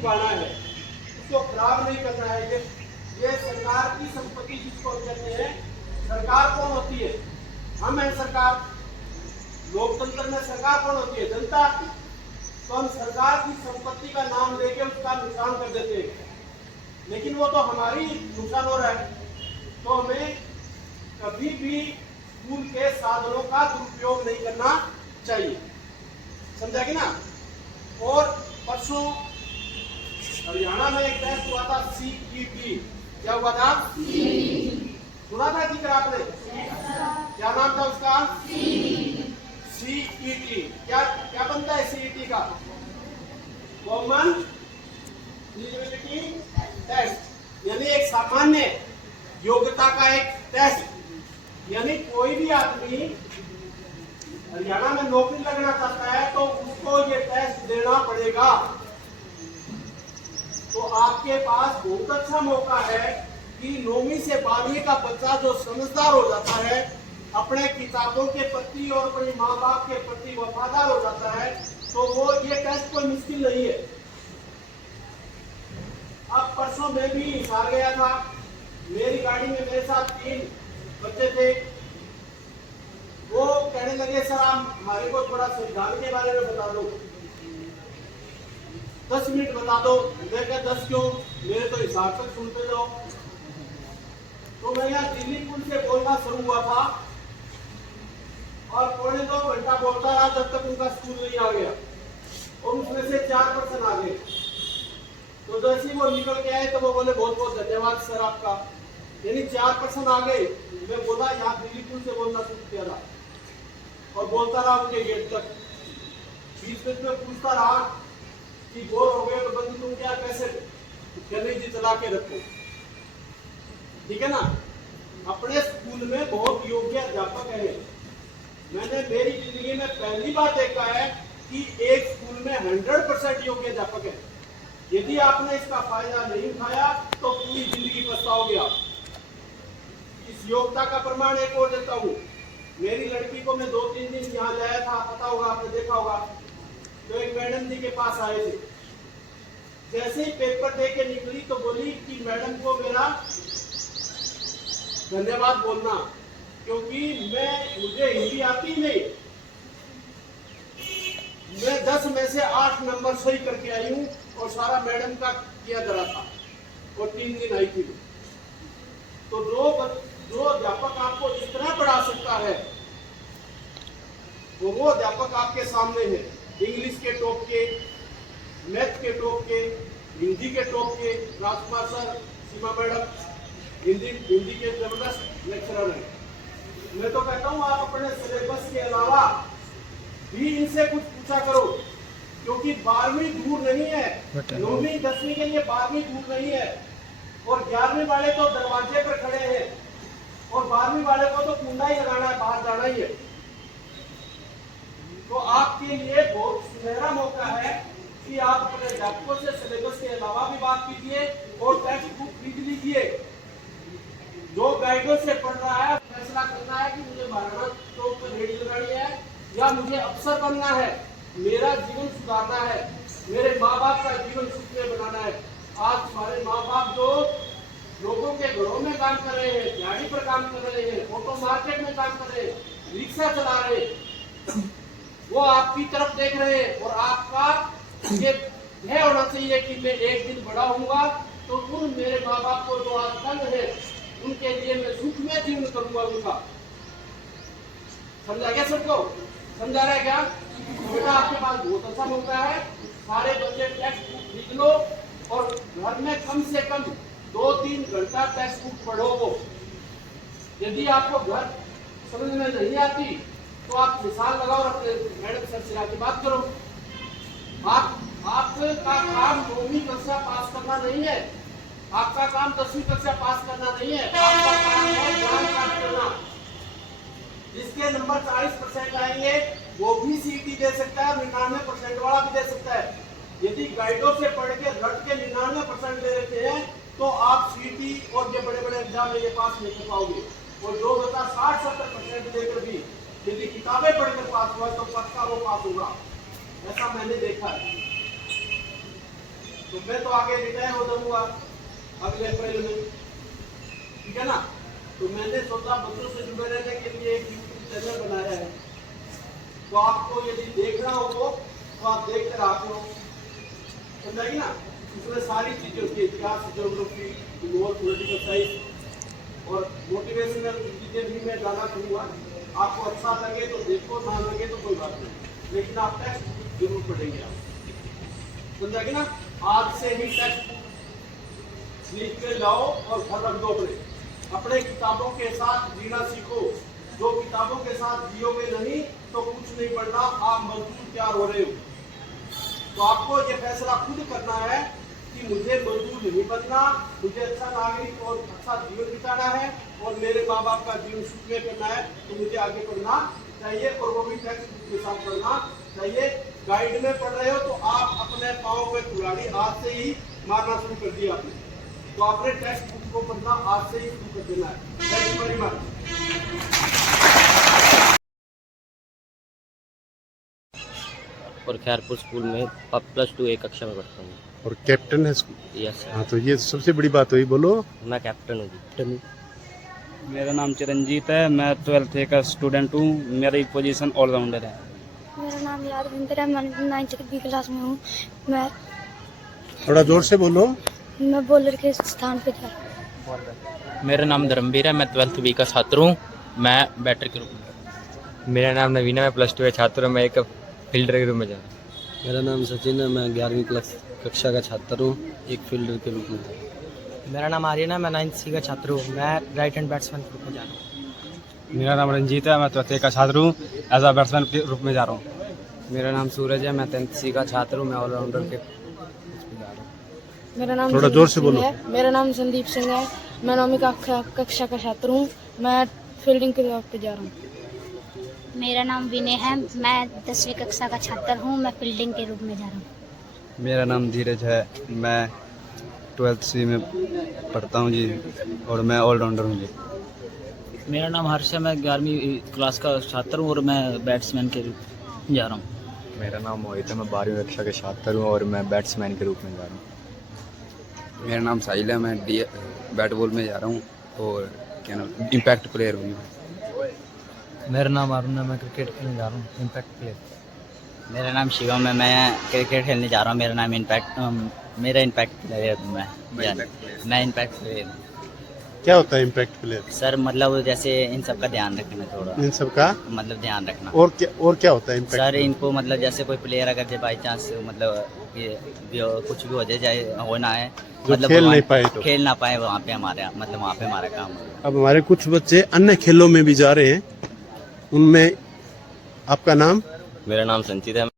चुकाना है, उसको खराब नहीं करना है। ये सरकार की संपत्ति जिसको कहते हैं। सरकार कौन होती है? हम हैं सरकार। लोकतंत्र में सरकार कौन होती है? जनता। तो हम सरकार की संपत्ति का नाम लेके उसका नुकसान कर देते हैं, लेकिन वो तो हमारी नुकसान हो रहा है। तो हमें कभी भी स्कूल के साधनों का दुरुपयोग नहीं करना चाहिए, समझा कि ना। और परसों हरियाणा में एक टेस्ट हुआ था CET। क्या हुआ था? सुना था जिक्र आपने? क्या नाम था उसका? CET। क्या क्या बनता है CET का? कॉमन एलिजिबिलिटी टेस्ट, यानी एक सामान्य योग्यता का एक टेस्ट। यानी कोई भी आदमी हरियाणा में नौकरी लगना चाहता है तो उसको ये टेस्ट देना पड़ेगा। तो आपके पास बहुत अच्छा मौका है कि 9वीं से 12वीं का बच्चा जो समझदार हो जाता है, अपने किताबों के प्रति और अपने माँ बाप के प्रति वफादार हो जाता है, तो वो ये टेस्ट कोई मुश्किल नहीं है। अब परसों मैं भी हिसार गया था, मेरी गाड़ी में मेरे साथ 3 बच्चे थे। वो कहने लगे सर आप हमारे को थोड़ा संविधान के बारे में बता दो, 10 मिनट बता दो। मैं क्या 10 क्यों, मेरे तो हिसाब तक सुनते जाओ। तो मैं यहाँ दिल्ली पुल से बोलना शुरू हुआ था और 1.25 घंटा बोलता रहा जब तक उनका स्कूल नहीं आ गया, और उसमें से 4 पर्सन आ गए। तो जैसे ही वो निकल के आए तो वो बोले बहुत बहुत धन्यवाद सर आपका, यानी 4 पर्सन आ गए। मैं बोला यहाँ दिल्ली पुल से बोलना शुरू किया था और बोलता रहा उनके गेट तक। बीच में पूछता रहा कि बोर हो गए तो बंदी तुम क्या कैसे गणेश जी चला के रखो, ठीक है ना। अपने स्कूल में बहुत योग्य अध्यापक है। मैंने मेरी जिंदगी में पहली बार देखा है कि एक स्कूल में 100% योग्य अध्यापक है। यदि आपने इसका फायदा नहीं उठाया तो पूरी जिंदगी पछताओगे आप। इस योग्यता का प्रमाण एक और देता हूँ। मेरी लड़की को मैं 2-3 दिन यहाँ लाया था, पता होगा आपने देखा होगा। तो एक मैडम जी के पास आए थे, जैसे ही पेपर दे के निकली तो बोली कि मैडम को मेरा धन्यवाद बोलना, क्योंकि मुझे हिंदी आती नहीं। मैं 10 में से 8 नंबर सही करके आई हूँ और सारा मैडम का किया करा था, और 3 दिन आई थी। तो जो अध्यापक आपको जितना पढ़ा सकता है वो अध्यापक आपके सामने है। इंग्लिश के टॉप के, मैथ के टॉप के, हिंदी के टॉप के, राजकुमार सर, सीमा मैडम हिंदी के जबरदस्त लेक्चरर हैं। मैं तो कहता हूँ आप अपने सिलेबस के अलावा भी इनसे कुछ पूछा करो, क्योंकि 12वीं दूर नहीं है। 9वीं 10वीं के लिए 12वीं दूर नहीं है, और 11वीं वाले तो दरवाजे पर खड़े हैं, और 12वीं वाले को तो कुंडा ही लगाना है, बाहर जाना ही है। तो आपके लिए बहुत सुनहरा मौका है कि आप अपने अध्यापकों से सिलेबस के अलावा भी बात कीजिए और टेक्स्ट बुक खरीद लीजिए। जो गाइडेंस से पढ़ रहा है फैसला करना है कि मुझे महाराणा चौक पर रेडी लगानी है या मुझे अफसर बनना है, मेरा जीवन सुधारना है, मेरे माँ बाप का जीवन सुखमय बनाना है। आज हमारे माँ बाप जो लोगों के घरों में काम कर रहे हैं, दिहाड़ी पर काम कर रहे हैं, ऑटो मार्केट में काम कर रहे हैं, रिक्शा चला रहे हैं, वो आपकी तरफ देख रहे हैं। और आपका ये है होना चाहिए कि मैं एक दिन बड़ा होऊंगा तो उन मेरे माँ बाप को जो आज तंग है उनके लिए मैं सुखमय जीवन करूंगा उनका। समझा क्या सबको? समझा रहा है क्या? बेटा आपके पास बहुत अच्छा मौका है, सारे बच्चे टेक्स्ट बुक खरीद लो और घर में कम से कम 2-3 घंटा टेक्स्ट बुक पढ़ो। यदि आपको घर समझ में नहीं आती तो आप मिसाल लगाओ, अपने मैडम सर से आके बात करो। आपका काम 9वीं कक्षा पास करना नहीं है, आपका काम 10वीं कक्षा पास करना नहीं है, आपका काम है ज्ञान प्राप्त करना। जिसके नंबर 40% आएंगे वो भी CET दे सकता है, 99% वाला भी दे सकता है। यदि गाइडों से पढ़ के रट के 99% ले लेते हैं तो आप CET और ये बड़े बड़े एग्जाम में ये पास नहीं कर पाओगे। और जो बच्चा 60-70% लेकर भी यदि किताबें पढ़कर पास हुआ तो पक्का वो पास होगा, ऐसा मैंने देखा है। तो मैं तो आगे रिटायर हो जाऊंगा अगले अप्रैल में, ठीक है ना। तो मैंने सोचा बच्चों से जुड़े रहने के लिए एक यूट्यूब चैनल बनाया है, तो आपको यदि देखना हो तो आप देख कर आते हो, समझाइए ना। इसमें सारी चीजें होती है, इतिहास, ज्योग्राफी, पॉलिटिकल साइंस और मोटिवेशनल चीजें भी मैं डाला करूँगा। आपको अच्छा लगे तो देखो, ना लगे तो कोई बात नहीं, लेकिन आप टेक्स्ट जरूर पढ़ेंगे आप, समझाइए ना। आज से ही टेक्स्ट लिख के लाओ और घर रख दो अपने किताबों के साथ जीना सीखो। जो किताबों के साथ जियोगे नहीं तो कुछ नहीं पढ़ना, आप मजदूर क्या हो रहे हो। तो आपको ये फैसला खुद करना है कि मुझे मजदूर नहीं बनना, मुझे अच्छा नागरिक और अच्छा जीवन बिताना है और मेरे माँ बाप का जीवन सुखमय करना है, तो मुझे आगे पढ़ना चाहिए और वो भी टेक्स्ट बुक के साथ पढ़ना चाहिए। गाइड में पढ़ रहे हो तो आप अपने पाँव पे कुल्हाड़ी आज से ही मारना शुरू कर दिया आपने, तो आपने टेक्स्ट बुक को पढ़ना आज से ही शुरू कर देना है। Thank you very much. और खैरपुर स्कूल में +2 एक कक्षा में पढ़ता हूँ। और कैप्टन है स्कूल? Yes sir. हाँ, तो ये सबसे बड़ी बात हुई, बोलो। मैं कैप्टन हूँ। मेरा नाम चिरंजीत है, मैं 12th का स्टूडेंट हूँ, मेरी पोजीशन ऑलराउंडर है। मेरा नाम यादविंदर है, मैं 9th की B क्लास में हूँ। मैं थोड़ा जोर से बोलो। बॉलर के स्थान पे था। मेरा नाम धर्मवीर है, मैं 12th B का छात्र हूँ, मैं बैटर के रूप में। मेरा नाम नवीन है, मैं +2 का छात्र हूँ, मैं एक फील्डर के रूप में जा रहा हूँ। मेरा नाम सचिन है, मैं 11वीं कक्षा का छात्र हूँ, एक फील्डर के रूप में। मेरा नाम आर्यन है, मैं 9th C का छात्र हूँ, मैं राइट हैंड बैट्समैन के रूप में जा रहा हूँ। मेरा नाम रंजीत है, मैं 12th का छात्र हूँ, एज अ बैट्समैन के रूप में जा रहा हूँ। मेरा नाम सूरज है, मैं 10th C का छात्र हूँ, मैं ऑलराउंडर के रूप में जा रहा हूँ। मेरा नाम थोड़ा जोर से बोलो। मेरा नाम संदीप सिंह है, मैं 9वीं कक्षा का छात्र हूँ, मैं फील्डिंग के रूप में जा रहा हूँ। मेरा नाम विनय है, मैं 10वीं कक्षा का छात्र हूँ, मैं फील्डिंग के रूप में जा रहा हूँ। मेरा नाम धीरज है, मैं 12th C में पढ़ता हूँ जी, और मैं ऑलराउंडर हूँ जी। मेरा नाम हर्ष है, मैं 11वीं क्लास का छात्र हूँ और मैं बैट्समैन के रूप में जा रहा हूँ। मेरा नाम मोहित है, मैं 12वीं कक्षा का छात्र हूँ और मैं बैट्समैन के रूप में जा रहा हूँ। मेरा नाम साहिल है, मैं बैट बॉल में जा रहा हूँ और क्या नाम इम्पैक्ट प्लेयर हूँ। मेरा नाम अरुण है, मैं क्रिकेट खेलने जा रहा हूँ, इम्पैक्ट प्लेयर। मेरा नाम शिवम है, मैं क्रिकेट खेलने जा रहा हूँ, मेरा नाम मेरा इम्पैक्ट प्लेयर हूँ मैं इम्पैक्ट प्लेयर। क्या होता है इम्पैक्ट प्लेयर? सर मतलब जैसे इन सब का ध्यान रखना, थोड़ा इन सब का मतलब ध्यान रखना। और क्या होता है इम्पैक्ट? सर इनको मतलब जैसे कोई प्लेयर अगर बाई चांस मतलब कुछ भी हो जाए, चाहे हो ना है, मतलब खेल नहीं पाए तो खेल ना पाए, वहाँ पे हमारा काम है। अब हमारे कुछ बच्चे अन्य खेलों में भी जा रहे हैं, उनमें आपका नाम? मेरा नाम संचित है।